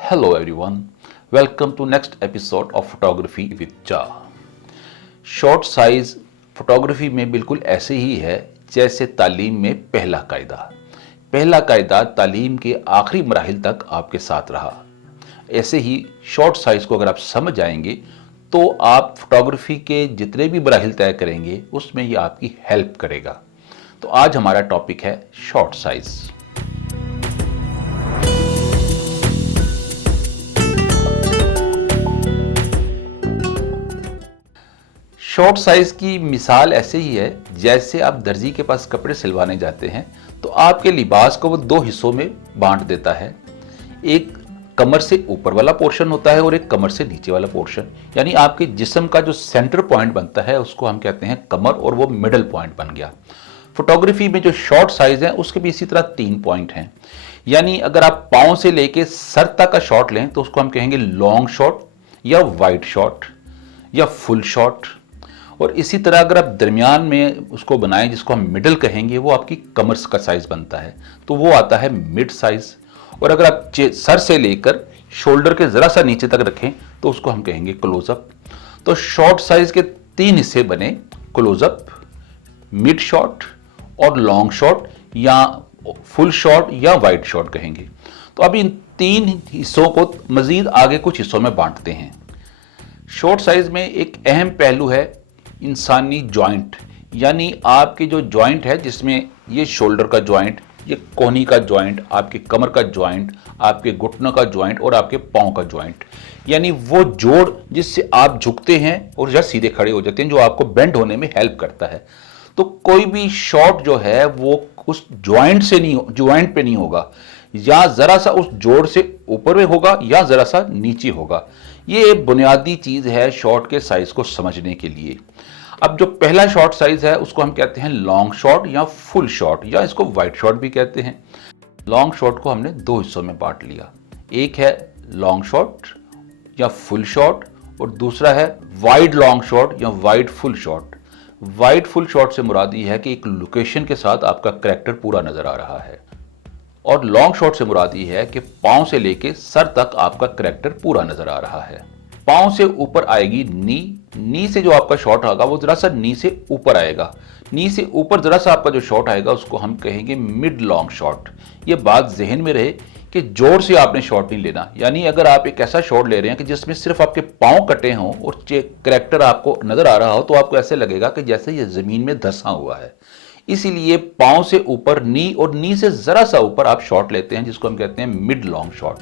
Hello everyone, welcome to next episode of Photography with Cha. Short size photography में बिल्कुल ऐसे ही है जैसे तालीम में पहला कायदा तालीम के आखिरी मराहिल तक आपके साथ रहा। ऐसे ही शॉर्ट साइज को अगर आप समझ जाएंगे तो आप फोटोग्राफी के जितने भी मराहिल तय करेंगे उसमें ये आपकी हेल्प करेगा। तो आज हमारा टॉपिक है शॉर्ट साइज। शॉर्ट साइज की मिसाल ऐसे ही है जैसे आप दर्जी के पास कपड़े सिलवाने जाते हैं तो आपके लिबास को वो दो हिस्सों में बांट देता है। एक कमर से ऊपर वाला पोर्शन होता है और एक कमर से नीचे वाला पोर्शन, यानी आपके जिस्म का जो सेंटर पॉइंट बनता है उसको हम कहते हैं कमर, और वो मिडल पॉइंट बन गया। फोटोग्राफी में जो शॉर्ट साइज है उसके भी इसी तरह 3 पॉइंट हैं, यानी अगर आप पांव से लेके सर तक का शॉट लें तो उसको हम कहेंगे लॉन्ग शॉट या वाइड शॉट या फुल शॉट। और इसी तरह अगर आप दरमियान में उसको बनाएं जिसको हम मिडल कहेंगे, वो आपकी कमर का साइज बनता है तो वो आता है मिड साइज। और अगर आप सर से लेकर शोल्डर के जरा सा नीचे तक रखें तो उसको हम कहेंगे क्लोजअप। तो शॉर्ट साइज के 3 हिस्से बने, क्लोजअप, मिड शॉट और लॉन्ग शॉट या फुल शॉट या वाइड शॉट कहेंगे। तो अब इन 3 हिस्सों को मजीद आगे कुछ हिस्सों में बांटते हैं। शॉर्ट साइज में एक अहम पहलू है इंसानी जॉइंट, यानी आपके जो जॉइंट है जिसमें ये शोल्डर का जॉइंट, ये कोहनी का जॉइंट, आपके कमर का जॉइंट, आपके घुटनों का जॉइंट और आपके पांव का जॉइंट, यानी वो जोड़ जिससे आप झुकते हैं और या सीधे खड़े हो जाते हैं, जो आपको बेंड होने में हेल्प करता है। तो कोई भी शॉट जो है वो उस जॉइंट पे नहीं होगा, या जरा सा उस जोड़ से ऊपर में होगा या जरा सा नीचे होगा। ये बुनियादी चीज है शॉट के साइज को समझने के लिए। अब जो पहला शॉट साइज है उसको हम कहते हैं लॉन्ग शॉट या फुल शॉट, या इसको वाइड शॉट भी कहते हैं। लॉन्ग शॉट को हमने 2 हिस्सों में बांट लिया, एक है लॉन्ग शॉट या फुल शॉट और दूसरा है वाइड लॉन्ग शॉट या wide full shot. Wide full shot से मुराद ये है कि एक लोकेशन के साथ आपका कैरेक्टर पूरा नजर आ रहा है, और लॉन्ग शॉट से मुराद ये है कि पांव से लेके सर तक आपका कैरेक्टर पूरा नजर आ रहा है। पांव से ऊपर आएगी नी से जो आपका शॉट आएगा वो जरा सा नी से ऊपर आएगा। नी से ऊपर जरा सा आपका जो शॉट आएगा उसको हम कहेंगे मिड लॉन्ग शॉट। ये बात जहन में रहे कि जोर से आपने शॉट नहीं लेना, यानी अगर आप एक ऐसा शॉट ले रहे हैं कि जिसमें सिर्फ आपके पांव कटे हों और कैरेक्टर आपको नजर आ रहा हो तो आपको ऐसे लगेगा कि जैसे ये जमीन में धंसा हुआ है। इसीलिए पांव से ऊपर नी और नी से जरा सा ऊपर आप शॉट लेते हैं जिसको हम कहते हैं mid long shot.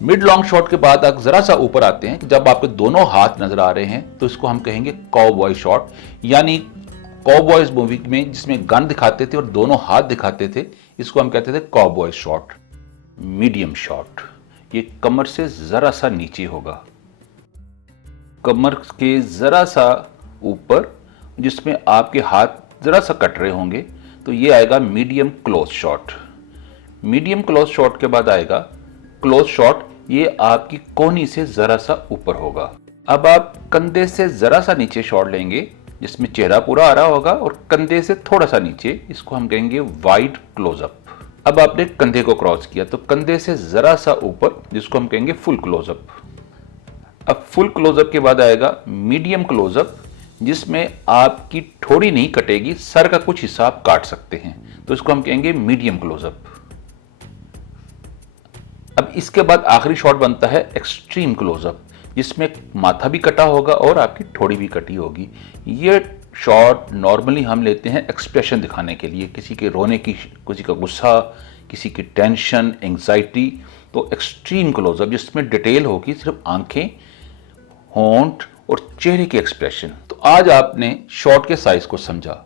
Mid long shot के बाद आप जरा सा ऊपर आते हैं कि जब आपके दोनों हाथ नजर आ रहे हैं तो इसको हम कहेंगे कॉबॉय शॉट, यानी कॉबॉयज मूवी में जिसमें गन दिखाते थे और दोनों हाथ दिखाते थे इसको हम कहते थे कॉबॉय शॉट। मीडियम शॉट, ये कमर से जरा सा नीचे होगा, कमर के जरा सा ऊपर जिसमें आपके हाथ जरा सा कट रहे होंगे, तो ये आएगा medium close shot. Medium close shot के बाद आएगा क्लोज शॉट, ये आपकी कोहनी से जरा सा ऊपर होगा। अब आप कंधे से जरा सा नीचे शॉट लेंगे जिसमें चेहरा पूरा आ रहा होगा, और कंधे से थोड़ा सा नीचे, इसको हम कहेंगे वाइड क्लोजअप। अब आपने कंधे को क्रॉस किया तो कंधे से जरा सा ऊपर, जिसको हम कहेंगे फुल क्लोजअप। अब फुल क्लोजअप के बाद आएगा मीडियम क्लोजअप, जिसमें आपकी ठोड़ी नहीं कटेगी, सर का कुछ हिस्सा आप काट सकते हैं, तो इसको हम कहेंगे मीडियम क्लोजअप। अब इसके बाद आखिरी शॉट बनता है एक्सट्रीम क्लोजअप, जिसमें माथा भी कटा होगा और आपकी ठोड़ी भी कटी होगी। ये शॉट नॉर्मली हम लेते हैं एक्सप्रेशन दिखाने के लिए, किसी के रोने की, किसी का गुस्सा, किसी की टेंशन, एंग्जाइटी। तो एक्सट्रीम क्लोजअप जिसमें डिटेल होगी, सिर्फ आंखें, होंठ और चेहरे की एक्सप्रेशन। तो आज आपने शॉट के साइज को समझा।